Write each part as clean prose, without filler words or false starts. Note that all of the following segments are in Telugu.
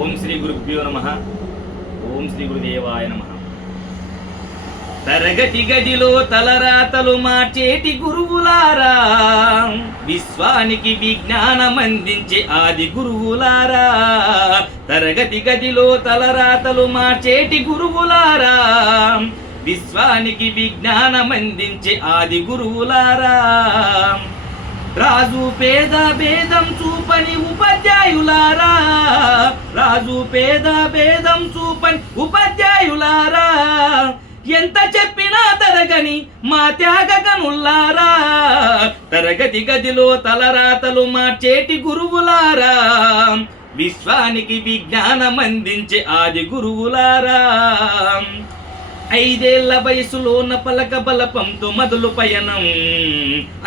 ఓం శ్రీ గురుభ్యో నమః. ఓం శ్రీ గురుదేవాయ నమః. తరగతి గదిలో తలరాతలు మార్చేటి గురువులారా, విశ్వానికి విజ్ఞానం అందించే ఆది గురువులారా. తరగతి గదిలో తలరాతలు మార్చేటి గురువులారా, విశ్వానికి విజ్ఞానం అందించే ఆది గురువులారా. రాజు పేద భేదం చూపని ఉపాధ్యాయులారా, రాజు పేద భేదం చూపని ఉపాధ్యాయులారా. ఎంత చెప్పినా తరగని మా త్యాగగనుల్లారా, తరగతి గదిలో తలరాతలు మార్చేటి గురువులారా, విశ్వానికి విజ్ఞానం అందించే ఆది గురువులారా. 5 ఏళ్ల వయసులోన పలక బలపంతో మొదలు పయనం,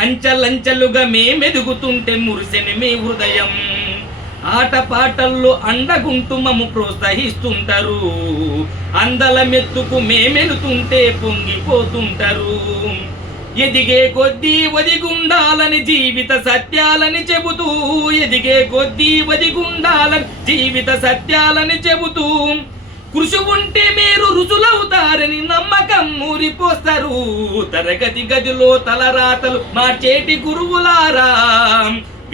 అంచలంచలుగా మేమెదుగుతుంటే మురిసెని మీ హృదయం. ఆటపాటల్లో అండగుంటూ మమ్ము ప్రోత్సహిస్తుంటారు, అందల మెత్తుకు మేమెలుతుంటే పొంగిపోతుంటారు. ఎదిగే కొద్దీ ఒదిగుండాలని జీవిత సత్యాలని చెబుతూ, ఎదిగే కొద్దీ ఒదిగుండాలని జీవిత సత్యాలని చెబుతూ, కృషి ఉంటే మీరు రుజులవుతారని నమ్మకం మూరిపోస్తారు. తరగతి గదిలో తలరాతలు మార్చేటి గురువులారా,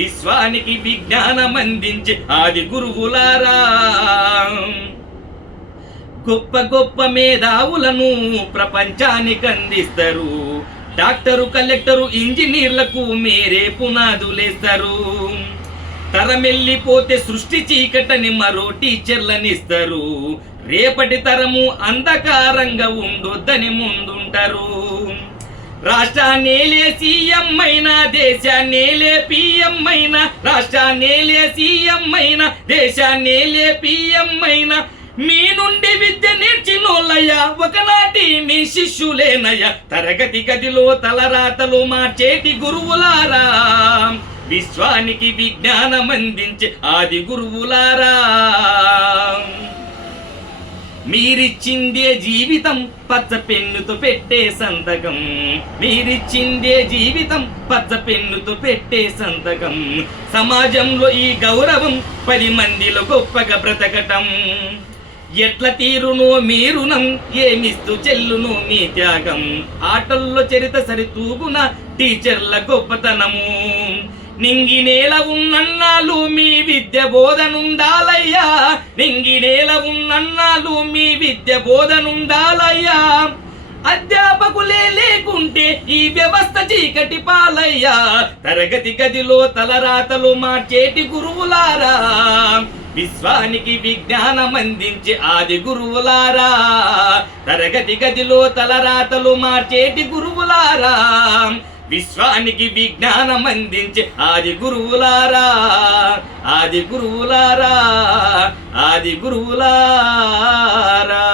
విశ్వానికి విజ్ఞానం అందించే ఆది గురువులారా. గొప్ప గొప్ప మేధావులను ప్రపంచానికి అందిస్తారు, డాక్టరు కలెక్టరు ఇంజనీర్లకు మీరే పునాదులేస్తారు. తరమెల్లిపోతే సృష్టి చీకటని మరో టీచర్లనిస్తారు, రేపటి తరము అంధకారంగా ఉండొద్దని ముందుంటారు. రాష్ట్రాన్నేలే సీఎం అయినా, దేశాన్నేలే పిఎం అయినా, రాష్ట్రాన్నేలే సీఎం అయినా, దేశాన్నేలే పిఎం అయినా, మీ నుండి విద్య నేర్చినోళ్ళయ్యా, ఒకనాటి మీ శిష్యులేనయ్యా. తరగతి గదిలో తలరాతలు మార్చేటి గురువులారా, విశ్వానికి విజ్ఞానం అందించే ఆది గురువులారా. మీరిచ్చిందే జీవితం పచ్చ పెన్నుతో పెట్టే సంతకం, మీరిచ్చిందే జీవితం పచ్చ పెన్నుతో పెట్టే సంతకం. సమాజంలో ఈ గౌరవం 10 మందిలో గొప్పగా బ్రతకటం. ఎట్ల తీరునో మీరునం, ఏమిస్తూ చెల్లును మీ త్యాగం. ఆటల్లో చరిత సరితూగున టీచర్ల గొప్పతనము. నింగి నేల ఉన్నన్నాళ్ళు మీ విద్య బోధనుండాలయ్యా, నింగి నేల ఉన్నన్నాళ్ళు మీ విద్య బోధనుండాలయ్యా. అధ్యాపకులే లేకుంటే ఈ వ్యవస్థ చీకటి పాలయ్యా. తరగతి గదిలో తలరాతలు మార్చేటి గురువులారా, విశ్వానికి విజ్ఞానం అందించే ఆది గురువులారా. తరగతి గదిలో తలరాతలు మార్చేటి గురువులారా, విశ్వానికి విజ్ఞానం అందించే ఆది గురువులారా, ఆది గురువులారా, ఆది గురువులారా.